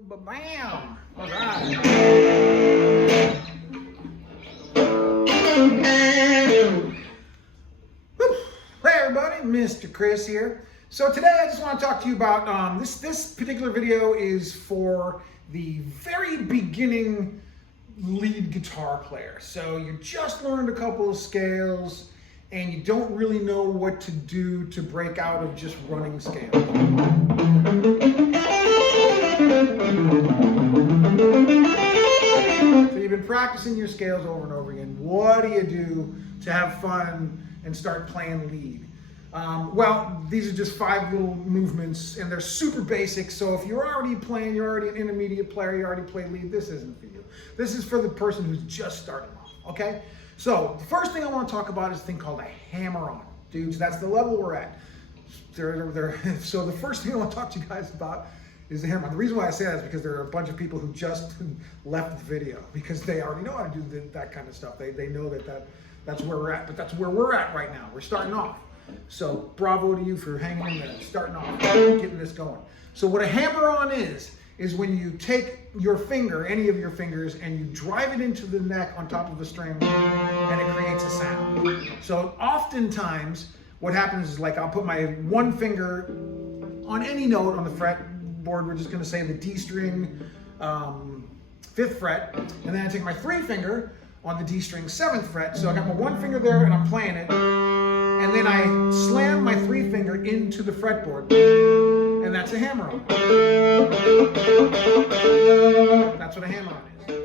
Bam! All right. Hey everybody, Mr. Chris here. So today I just want to talk to you about this particular video is for the very beginning lead guitar player. So you just learned a couple of scales and you don't really know what to do to break out of just running scales. So you've been practicing your scales over and over again. What do you do to have fun and start playing lead? Well, these are just 5 little movements and they're super basic. So if you're already playing, you're already an intermediate player, you already play lead, this isn't for you. This is for the person who's just starting off, okay? So the first thing I want to talk about is a thing called a hammer-on. Dudes, that's the level we're at. So the first thing I want to talk to you guys about is the hammer-on. The reason why I say that is because there are a bunch of people who just left the video because they already know how to do that kind of stuff. They know that's where we're at, but that's where we're at right now. We're starting off. So bravo to you for hanging in there, starting off, getting this going. So what a hammer-on is when you take your finger, any of your fingers, and you drive it into the neck on top of the string, and it creates a sound. So oftentimes, what happens is like I'll put my one finger on any note on the fretboard. We're just going to say the D string, 5th fret, and then I take my 3 finger on the D string 7th fret. So I got my one finger there, and I'm playing it. And then I slam my 3 finger into the fretboard, and that's a hammer-on. That's what a hammer-on is.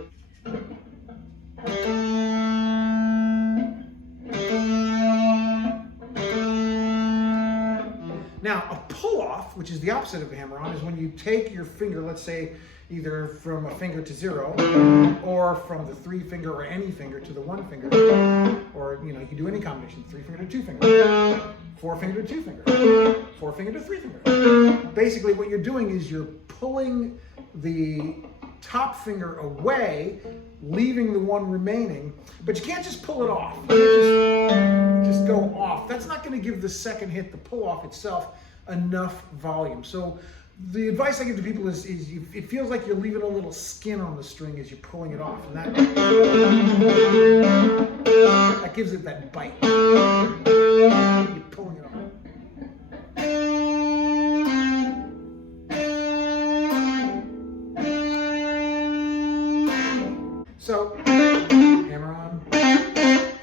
Now, a pull-off, which is the opposite of a hammer-on, is when you take your finger, let's say either from a finger to 0, or from the 3 finger or any finger to the 1 finger, or you can do any combination, 3 finger to 2 finger, 4 finger to 2 finger, 4 finger to 3 finger. Basically what you're doing is you're pulling the top finger away, leaving the one remaining, but you can't just pull it off. You can't just go off. That's not going to give the second hit, the pull off itself, enough volume. So the advice I give to people is it feels like you're leaving a little skin on the string as you're pulling it off, and that gives it that bite. You're pulling it off. So, hammer-on,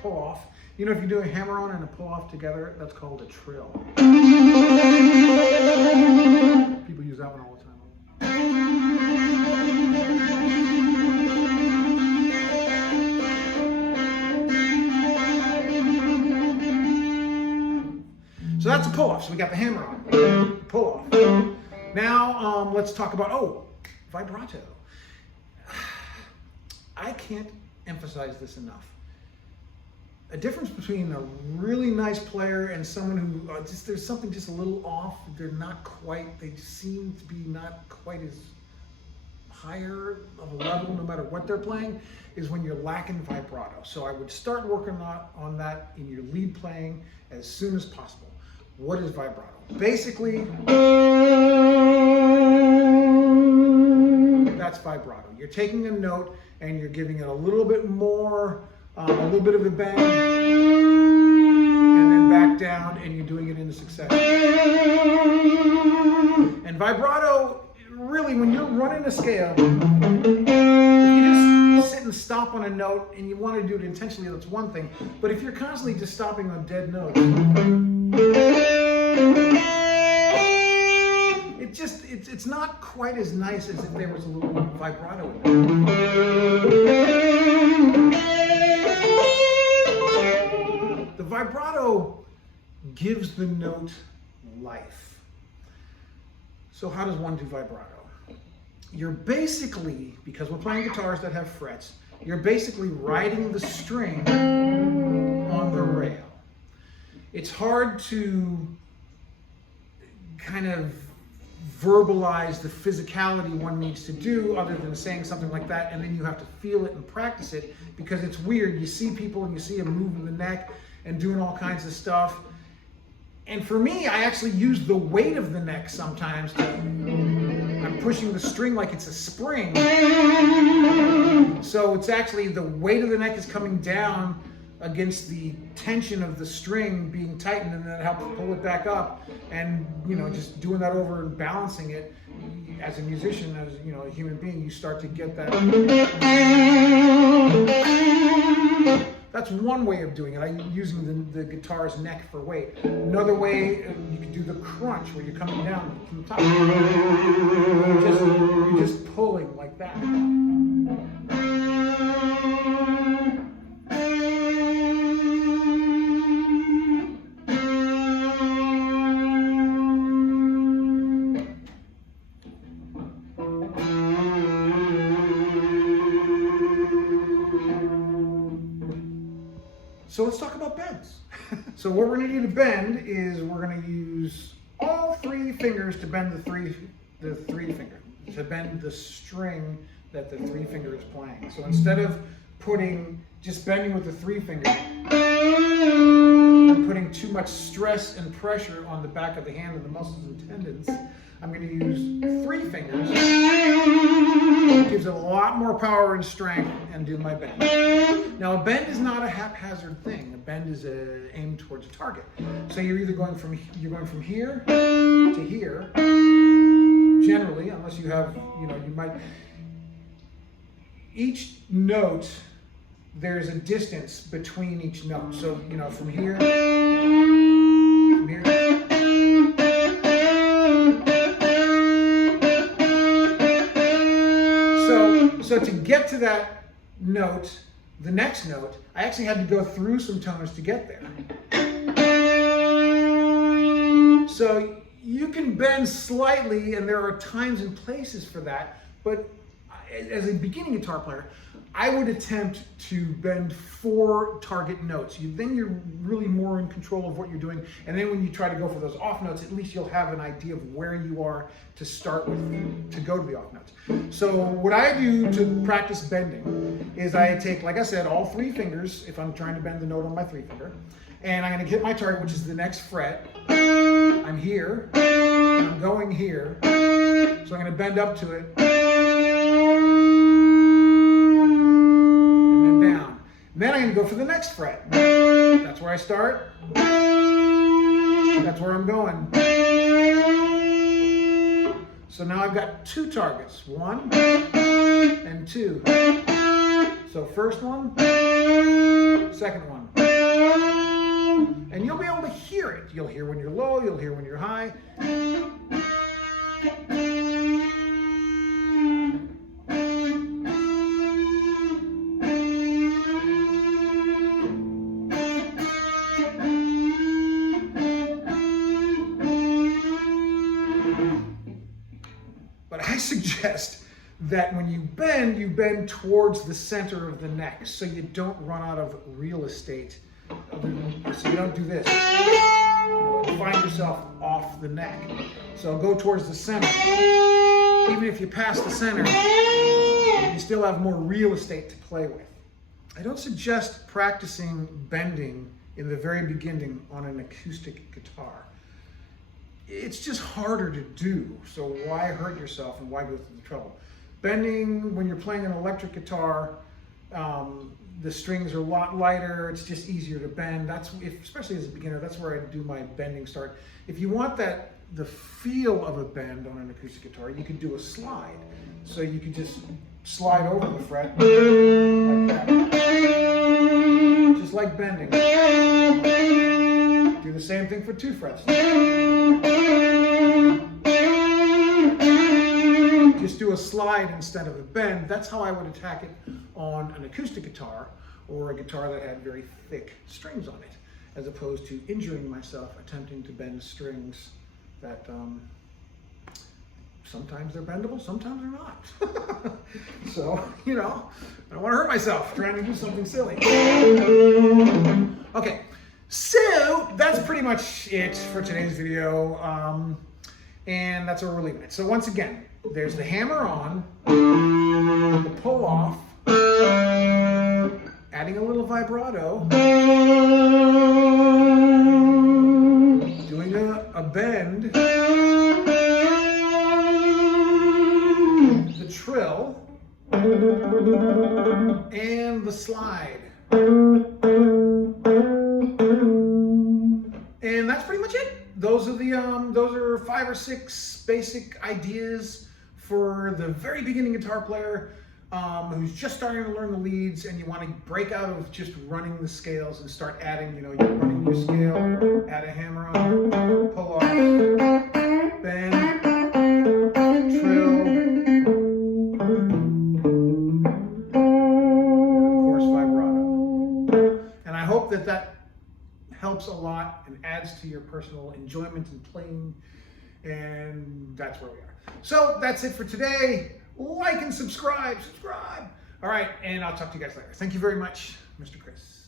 pull-off. If you do a hammer-on and a pull-off together, that's called a trill. People use that one all the time. So that's a pull-off. So we got the hammer-on, pull-off. Now let's talk about, vibrato. I can't emphasize this enough. A difference between a really nice player and someone who there's something just a little off. They're not quite, they seem to be not quite as higher of a level no matter what they're playing, is when you're lacking vibrato. So I would start working on that in your lead playing as soon as possible. What is vibrato? Basically, that's vibrato. You're taking a note and you're giving it a little bit more, a little bit of a bang, and then back down, and you're doing it in succession. And vibrato, really, when you're running a scale, if you just sit and stop on a note and you want to do it intentionally, that's one thing. But if you're constantly just stopping on dead notes, it's not quite as nice as if there was a little vibrato in there. The vibrato gives the note life. So how does one do vibrato? You're basically, because we're playing guitars that have frets, you're basically riding the string on the rail. It's hard to kind of verbalize the physicality one needs to do other than saying something like that, and then you have to feel it and practice it, because it's weird. You see people and you see them moving the neck and doing all kinds of stuff, And for me, I actually use the weight of the neck sometimes to I'm pushing the string like it's a spring. So it's actually the weight of the neck is coming down against the tension of the string being tightened, and then it helps pull it back up. And just doing that over and balancing it, as a musician, as a human being, you start to get that. That's one way of doing it, using the guitar's neck for weight. Another way, you can do the crunch, where you're coming down from the top. You're just pulling like that. So let's talk about bends. So what we're going to do to bend is we're going to use all 3 fingers to bend the three finger, to bend the string that the 3 finger is playing. So instead of just bending with the 3 finger and putting too much stress and pressure on the back of the hand and the muscles and tendons, I'm going to use 3 fingers. It gives it a lot more power and strength, and do my bend. Now, a bend is not a haphazard thing. A bend is aimed towards a target. So you're either going from here to here. Generally, unless you have, you might. Each note, there's a distance between each note. So from here. So to get to that note, the next note, I actually had to go through some tones to get there. So you can bend slightly, and there are times and places for that, but as a beginning guitar player, I would attempt to bend 4 target notes. Then you're really more in control of what you're doing. And then when you try to go for those off notes, at least you'll have an idea of where you are to start with, to go to the off notes. So what I do to practice bending is I take, like I said, all 3 fingers, if I'm trying to bend the note on my 3 finger, and I'm going to hit my target, which is the next fret. I'm here, and I'm going here, so I'm going to bend up to it. Then I'm going to go for the next fret. That's where I start. That's where I'm going. So now I've got 2 targets, 1 and 2. So first one, second one. And you'll be able to hear it. You'll hear when you're low, you'll hear when you're high. But I suggest that when you bend towards the center of the neck, so you don't run out of real estate. So you don't do this. You find yourself off the neck. So go towards the center. Even if you pass the center, you still have more real estate to play with. I don't suggest practicing bending in the very beginning on an acoustic guitar. It's just harder to do, so why hurt yourself and why go through the trouble? Bending, when you're playing an electric guitar, the strings are a lot lighter, it's just easier to bend. Especially as a beginner, that's where I do my bending start. If you want the feel of a bend on an acoustic guitar, you could do a slide. So you could just slide over the fret like that. Just like bending. Do the same thing for 2 frets. Just do a slide instead of a bend. That's how I would attack it on an acoustic guitar or a guitar that had very thick strings on it, as opposed to injuring myself attempting to bend strings that sometimes they're bendable, sometimes they're not. So, I don't want to hurt myself trying to do something silly. Okay. So that's pretty much it for today's video, and that's where we're leaving it. So once again, there's the hammer-on, the pull-off, adding a little vibrato, doing a bend, trill, and the slide. And that's pretty much it. Those are 5 or 6 basic ideas for the very beginning guitar player who's just starting to learn the leads, and you want to break out of just running the scales and start adding, you're running your scale, add a hammer-on, pull off, bend, trill, and of course vibrato. And I hope that helps a lot and adds to your personal enjoyment in playing, and that's where we are. So that's it for today. Like and subscribe. All right, and I'll talk to you guys later. Thank you very much, Mr. Chris.